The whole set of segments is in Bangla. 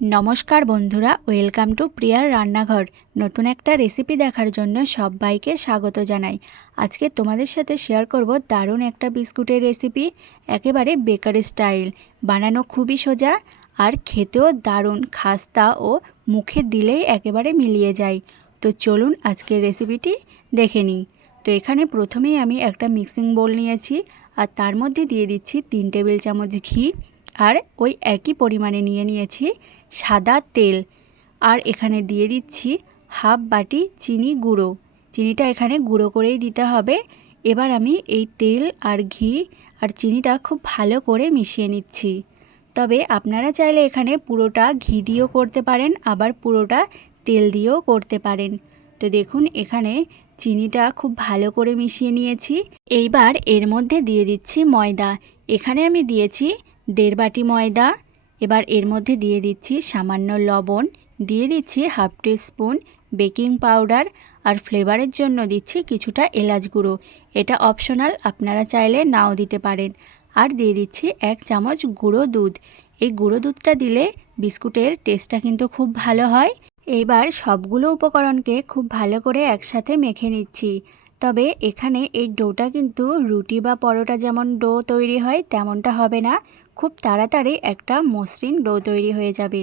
নমস্কার বন্ধুরা, ওয়েলকাম টু প্রিয়ার রান্নাঘর। নতুন একটা রেসিপি দেখার জন্য সবাইকে স্বাগত জানাই। আজকে তোমাদের সাথে শেয়ার করব দারুণ একটা বিস্কুটের রেসিপি, একেবারে বেকারি স্টাইল। বানানো খুবই সোজা আর খেতেও দারুণ, খাস্তা ও মুখে দিলেই একেবারে মিলিয়ে যায়। তো চলুন আজকের রেসিপিটি দেখে নিই। তো এখানে প্রথমেই আমি একটা মিক্সিং বোল নিয়েছি আর তার মধ্যে দিয়ে দিচ্ছি তিন টেবিল চামচ ঘি আর ওই একই পরিমাণে নিয়ে নিয়েছি সাদা তেল। আর এখানে দিয়ে দিচ্ছি হাফ বাটি চিনি গুঁড়ো। চিনিটা এখানে গুঁড়ো করেই দিতে হবে। এবার আমি এই তেল আর ঘি আর চিনিটা খুব ভালো করে মিশিয়ে নিচ্ছি। তবে আপনারা চাইলে এখানে পুরোটা ঘি দিয়েও করতে পারেন, আবার পুরোটা তেল দিয়েও করতে পারেন। তো দেখুন, এখানে চিনিটা খুব ভালো করে মিশিয়ে নিয়েছি। এইবার এর মধ্যে দিয়ে দিচ্ছি ময়দা। এখানে আমি দিয়েছি দেড় বাটি ময়দা, এবার এর মধ্যে দিয়ে দিচ্ছি সামান্য লবণ, দিয়ে দিচ্ছি half teaspoon baking powder আর ফ্লেভারের জন্য দিচ্ছি কিছুটা এলাচ গুঁড়ো। এটা অপশনাল, আপনারা চাইলে নাও দিতে পারেন। আর দিয়ে দিচ্ছি এক চামচ গুঁড়ো দুধ। এই গুঁড়ো দুধটা দিলে বিস্কুটের টেস্টটা কিন্তু খুব ভালো হয়। এইবার সবগুলো উপকরণকে খুব ভালো করে একসাথে মেখে নিচ্ছি। তবে এখানে এই ডোটা কিন্তু রুটি বা পরোটা যেমন ডো তৈরি হয়, তেমনটা হবে না। খুব তাড়াতাড়ি একটা মসৃণ ডো তৈরি হয়ে যাবে।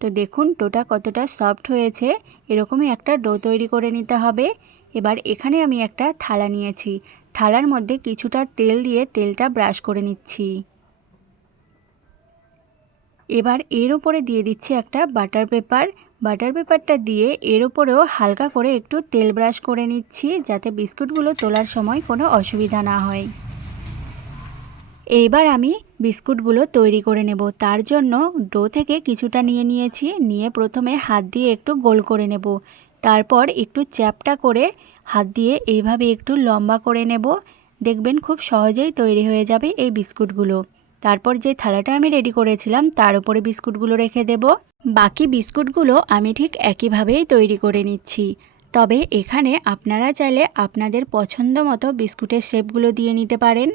তো দেখুন ডোটা কতটা সফট হয়েছে। এরকমই একটা ডো তৈরি করে নিতে হবে। এবার এখানে আমি একটা থালা নিয়েছি। থালার মধ্যে কিছুটা তেল দিয়ে তেলটা ব্রাশ করে নিচ্ছি। এবার এর ওপরে দিয়ে দিচ্ছি একটা বাটার পেপার বাটার পেপারটা দিয়ে এর ওপরেও হালকা করে একটু তেল ব্রাশ করে নিচ্ছি যাতে বিস্কুটগুলো তোলার সময় কোনো অসুবিধা না হয়। এইবার আমি বিস্কুটগুলো তৈরি করে নেব। তার জন্য ডো থেকে কিছুটা নিয়ে নিয়েছি। নিয়ে প্রথমে হাত দিয়ে একটু গোল করে নেব। তারপর একটু চ্যাপটা করে হাত দিয়ে এইভাবে একটু লম্বা করে নেব। দেখবেন খুব সহজেই তৈরি হয়ে যাবে এই বিস্কুটগুলো। তারপর যে থালাটা আমি রেডি করেছিলাম, তার উপরে বিস্কুটগুলো রেখে দেব। বাকি বিস্কুটগুলো আমি ঠিক একইভাবেই তৈরি করে নিচ্ছি। তবে এখানে আপনারা চাইলে আপনাদের পছন্দ মতো বিস্কুটের শেপগুলো দিয়ে নিতে পারেন।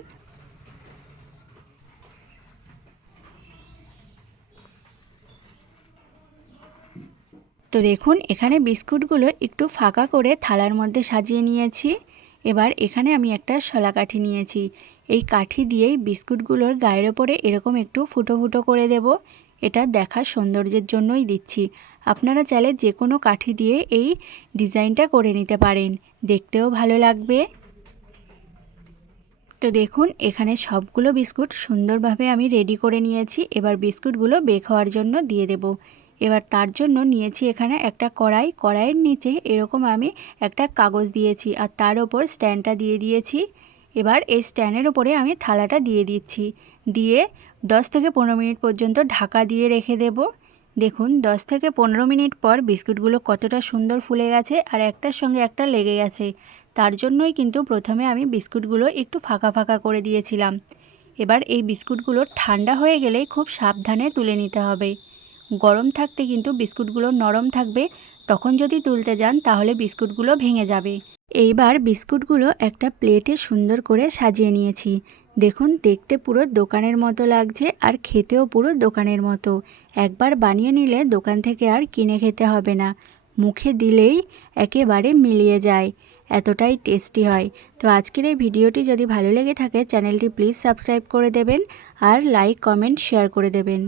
তো দেখুন, এখানে বিস্কুটগুলো একটু ফাঁকা করে থালার মধ্যে সাজিয়ে নিয়েছি। এবার এখানে আমি একটা শলা কাঠি নিয়েছি। এই কাঠি দিয়েই বিস্কুটগুলোর গায়ের ওপরে এরকম একটু ফুটো ফুটো করে দেব। এটা দেখার সৌন্দর্যের জন্যই দিচ্ছি। আপনারা চাইলে যে কোনো কাঠি দিয়ে এই ডিজাইনটা করে নিতে পারেন। দেখতেও ভালো লাগবে। তো দেখুন, এখানে সবগুলো বিস্কুট সুন্দরভাবে আমি রেডি করে নিয়েছি। এবার বিস্কুটগুলো বেক হওয়ার জন্য দিয়ে দেব। এবার তার জন্য নিয়েছি এখানে একটা কড়াই। কড়াইয়ের নিচে এরকম আমি একটা কাগজ দিয়েছি আর তার ওপর স্ট্যান্ডটা দিয়ে দিয়েছি। এবার এই স্ট্যান্ডের ওপরে আমি থালাটা দিয়ে দিচ্ছি। দিয়ে 10 থেকে পনেরো মিনিট পর্যন্ত ঢাকা দিয়ে রেখে দেব। দেখুন 10 থেকে পনেরো মিনিট পর বিস্কুটগুলো কতটা সুন্দর ফুলে গেছে আর একটার সঙ্গে একটা লেগে গেছে। তার জন্যই কিন্তু প্রথমে আমি বিস্কুটগুলো একটু ফাঁকা ফাঁকা করে দিয়েছিলাম। এবার এই বিস্কুটগুলো ঠান্ডা হয়ে গেলে খুব সাবধানে তুলে নিতে হবে। গরম থাকতে কিন্তু বিস্কুটগুলো নরম থাকবে। তখন যদি তুলতে যান, তাহলে বিস্কুটগুলো ভেঙে যাবে। এইবার বিস্কুটগুলো একটা প্লেটে সুন্দর করে সাজিয়ে নিয়েছি। দেখুন, দেখতে পুরো দোকানের মতো লাগছে আর খেতেও পুরো দোকানের মতো। একবার বানিয়ে নিলে দোকান থেকে আর কিনে খেতে হবে না। মুখে দিলেই একেবারে মিলিয়ে যায়। এতটাই টেস্টি হয়। তো আজকের এই ভিডিওটি যদি ভালো লেগে থাকে, চ্যানেলটি প্লিজ সাবস্ক্রাইব করে দেবেন আর লাইক, কমেন্ট, শেয়ার করে দেবেন।